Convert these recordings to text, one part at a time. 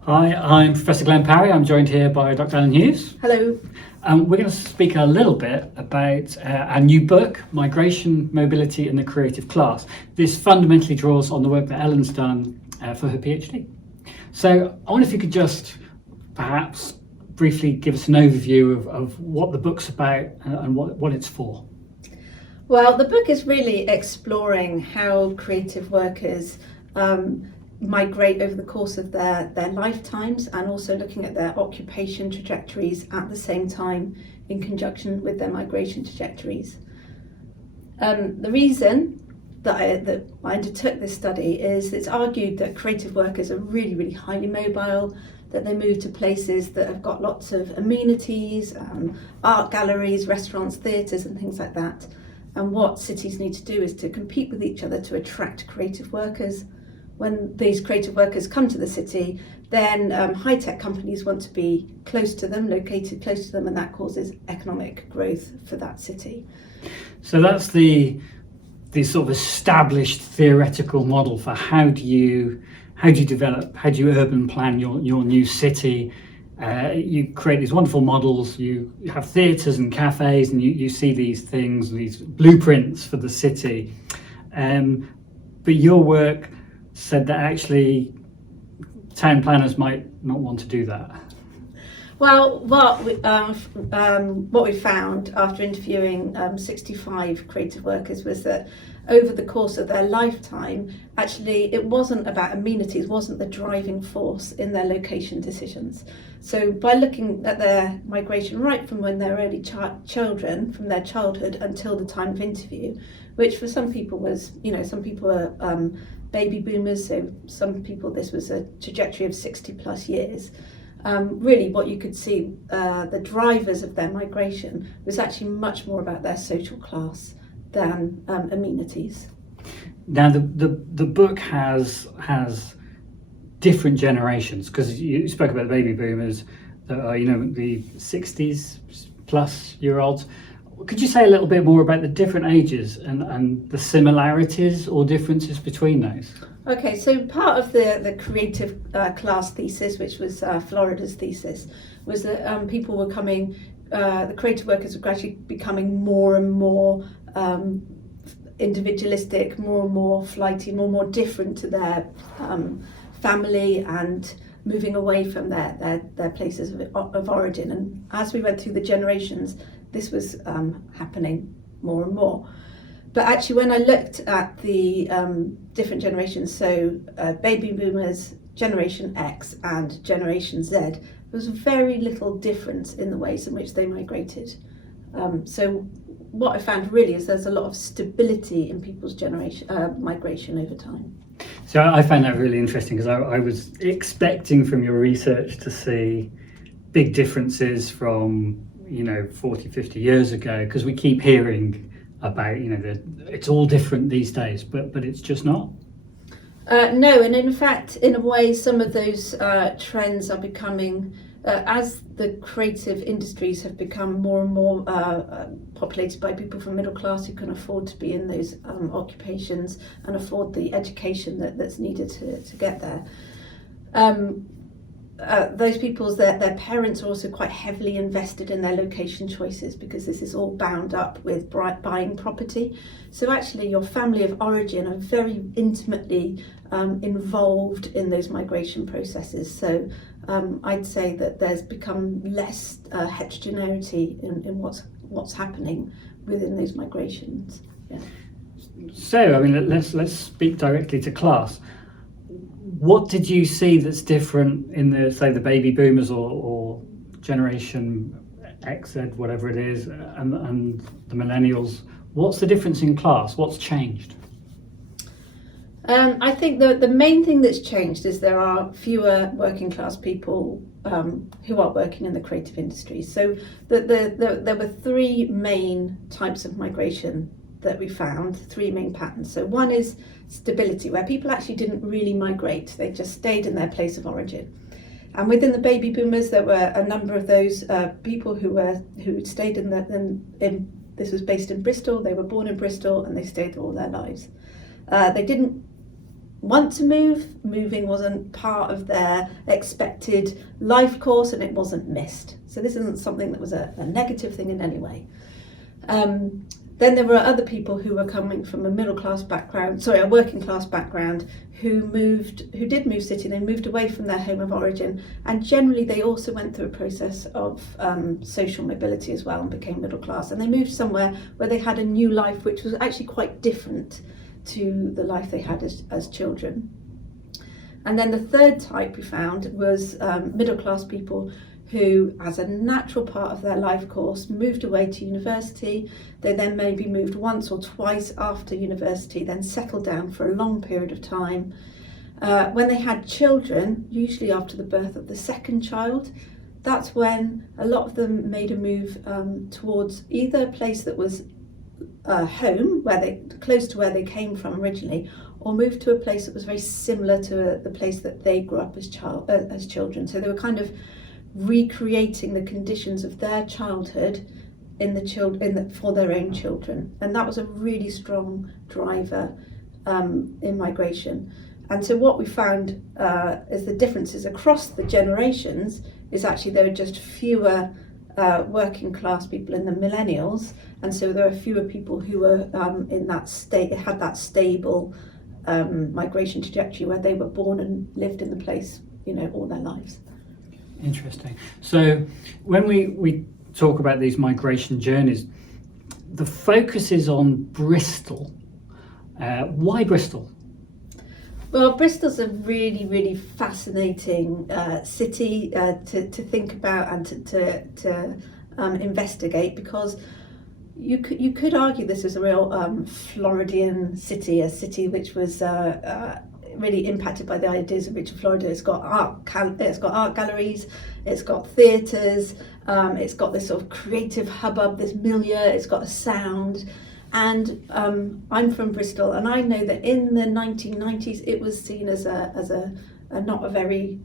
Hi, I'm Professor Glenn Parry. I'm joined here by Dr. Ellen Hughes. Hello. We're going to speak a little bit about our new book, Migration, Mobility and the Creative Class. This fundamentally draws on the work that Ellen's done for her PhD. So I wonder if you could just perhaps briefly give us an overview of what the book's about and what it's for. Well, the book is really exploring how creative workers migrate over the course of their lifetimes, and also looking at their occupation trajectories at the same time in conjunction with their migration trajectories. The reason that I undertook this study is it's argued that creative workers are really, really highly mobile, that they move to places that have got lots of amenities, art galleries, restaurants, theatres and things like that. And what cities need to do is to compete with each other to attract creative workers. When these creative workers come to the city, then high-tech companies want to be close to them, located close to them, and that causes economic growth for that city. So that's the sort of established theoretical model for how do you urban plan your new city. You create these wonderful models, you have theatres and cafes, and you see these things, these blueprints for the city. But your work said that actually town planners might not want to do that. Well, what we found after interviewing 65 creative workers was that over the course of their lifetime, actually it wasn't about amenities, wasn't the driving force in their location decisions. So by looking at their migration right from when they're early children, from their childhood until the time of interview, which for some people was, some people are baby boomers, so some people this was a trajectory of 60 plus years. Really what you could see, the drivers of their migration was actually much more about their social class than amenities. Now the book has different generations, because you spoke about the baby boomers that are the 60s plus year olds. Could you say a little bit more about the different ages and the similarities or differences between those? Okay, so part of the creative class thesis, which was Florida's thesis, was that people were coming, the creative workers were gradually becoming more and more individualistic, more and more flighty, more and more different to their family, and moving away from their places of origin. And as we went through the generations, this was happening more and more. But actually, when I looked at the different generations, so baby boomers, Generation X and Generation Z, there was very little difference in the ways in which they migrated. So what I found really is there's a lot of stability in people's migration over time. So I found that really interesting, because I was expecting from your research to see big differences from 40, 50 years ago, because we keep hearing about it's all different these days, but it's just not. No, and in fact, in a way, some of those trends are becoming, as the creative industries have become more and more populated by people from middle class who can afford to be in those occupations and afford the education that's needed to get there. Those people's their parents are also quite heavily invested in their location choices, because this is all bound up with buying property. So actually your family of origin are very intimately involved in those migration processes. So I'd say that there's become less heterogeneity in what's happening within those migrations. Yeah. So let's speak directly to class. What did you see that's different in the baby boomers or Generation X, Z, whatever it is, and the millennials? What's the difference in class? What's changed? I think the main thing that's changed is there are fewer working class people who are working in the creative industries. So there were three main types of migration that we found, three main patterns. So one is stability, where people actually didn't really migrate, they just stayed in their place of origin. And within the baby boomers, there were a number of those people who stayed this was based in Bristol, they were born in Bristol and they stayed all their lives. They didn't want to move. Moving wasn't part of their expected life course, and it wasn't missed. So this isn't something that was a negative thing in any way. Then there were other people who were coming from a working class background, who did move city. They moved away from their home of origin, and generally they also went through a process of social mobility as well and became middle class. And they moved somewhere where they had a new life, which was actually quite different to the life they had as children. And then the third type we found was middle class people who, as a natural part of their life course, moved away to university. They then maybe moved once or twice after university, then settled down for a long period of time. When they had children, usually after the birth of the second child, that's when a lot of them made a move towards either a place that was home, close to where they came from originally, or moved to a place that was very similar to the place that they grew up as children. So they were kind of recreating the conditions of their childhood for their own children, and that was a really strong driver in migration. And so what we found is the differences across the generations is actually there were just fewer working class people in the millennials, and so there are fewer people who were in that state, had that stable migration trajectory where they were born and lived in the place, all their lives. Interesting. So when we talk about these migration journeys, the focus is on Bristol. Why Bristol? Well, Bristol's a really, really fascinating city to think about and to investigate, because you could argue this is a real Floridian city, a city which was really impacted by the ideas of Richard Florida. It's got art galleries, it's got theatres, it's got this sort of creative hubbub, this milieu, it's got a sound. And I'm from Bristol, and I know that in the 1990s it was seen as a not a very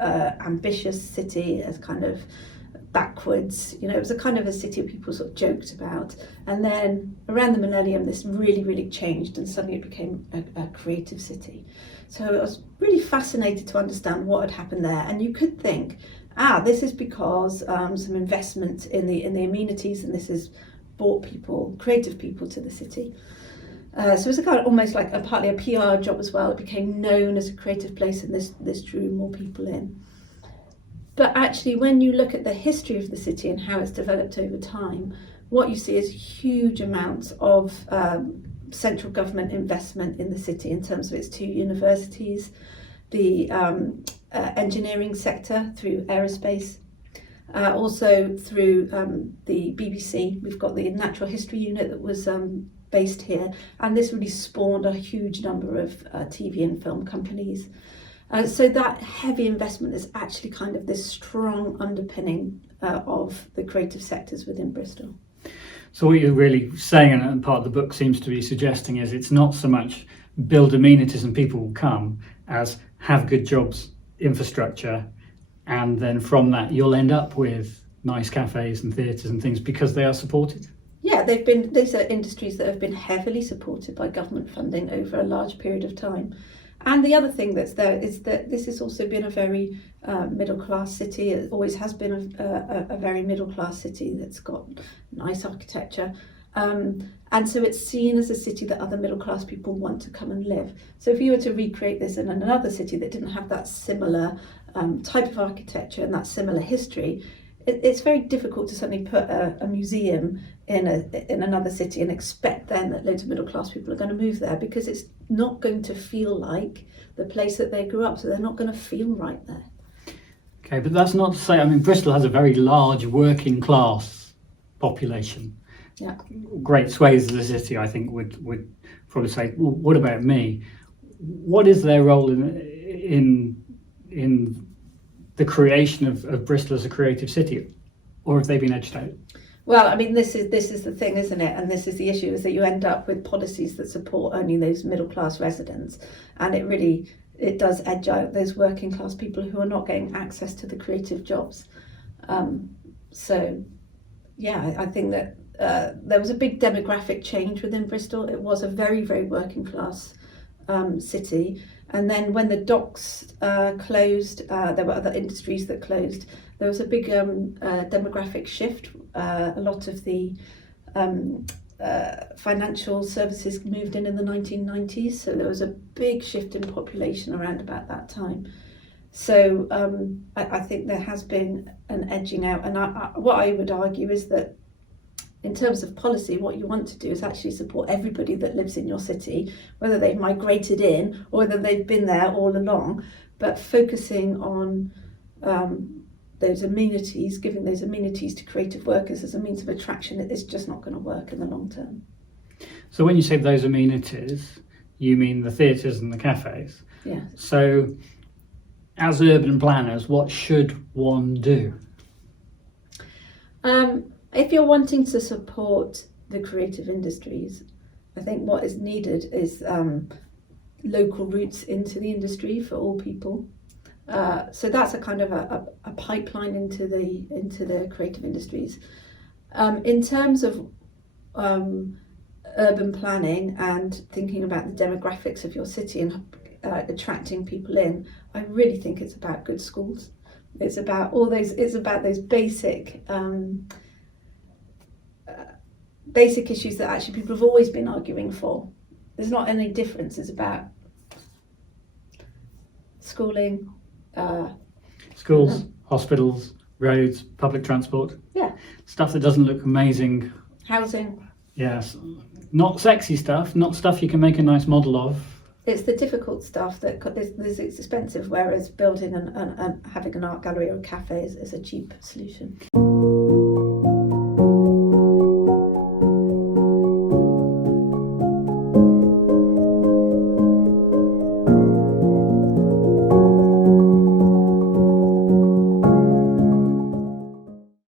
ambitious city, as kind of backwards. It was a kind of a city people sort of joked about. And then around the millennium, this really, really changed, and suddenly it became a creative city. So I was really fascinated to understand what had happened there. And you could think, this is because some investment in the amenities, and this has brought creative people to the city. So it was a kind of almost like partly a PR job as well. It became known as a creative place, and this drew more people in. But actually, when you look at the history of the city and how it's developed over time, what you see is huge amounts of central government investment in the city in terms of its two universities, the engineering sector through aerospace, also through the BBC. We've got the Natural History Unit that was based here, and this really spawned a huge number of TV and film companies. So that heavy investment is actually kind of this strong underpinning of the creative sectors within Bristol. So what you're really saying, and part of the book seems to be suggesting, is it's not so much build amenities and people will come, as have good jobs, infrastructure, and then from that you'll end up with nice cafes and theatres and things because they are supported. Yeah, these are industries that have been heavily supported by government funding over a large period of time. And the other thing that's there is that this has also been a very middle class city. It always has been a very middle class city that's got nice architecture. And so it's seen as a city that other middle class people want to come and live. So if you were to recreate this in another city that didn't have that similar type of architecture and that similar history, it's very difficult to suddenly put a museum in another city and expect then that loads of middle class people are going to move there, because it's not going to feel like the place that they grew up, so they're not going to feel right there. Okay, but that's not to say, Bristol has a very large working class population. Yeah. Great swathes of the city, I think, would probably say, well, what about me? What is their role in the creation of Bristol as a creative city, or have they been edged out? Well, this is the thing, isn't it? And this is the issue, is that you end up with policies that support only those middle class residents, and it does edge out those working class people who are not getting access to the creative jobs. So, yeah, I think that there was a big demographic change within Bristol. It was a very, very working class city. And then when the docks closed, there were other industries that closed. There was a big demographic shift. A lot of the financial services moved in the 1990s, so there was a big shift in population around about that time. So I think there has been an edging out, and what I would argue is that in terms of policy, what you want to do is actually support everybody that lives in your city, whether they've migrated in or whether they've been there all along, but focusing on those amenities, giving those amenities to creative workers as a means of attraction. It's just not going to work in the long term. So when you say those amenities, you mean the theatres and the cafes? Yeah. So as urban planners, what should one do? If you're wanting to support the creative industries, I think what is needed is local routes into the industry for all people. So that's a kind of a pipeline into the creative industries. In terms of urban planning and thinking about the demographics of your city and attracting people in, I really think it's about good schools. It's about those basic issues that actually people have always been arguing for. There's not any difference. It's about schooling, schools, hospitals, roads, public transport. Yeah. Stuff that doesn't look amazing. Housing. Yes. Not sexy stuff, not stuff you can make a nice model of. It's the difficult stuff that is expensive, whereas building and having an art gallery or a cafe is a cheap solution.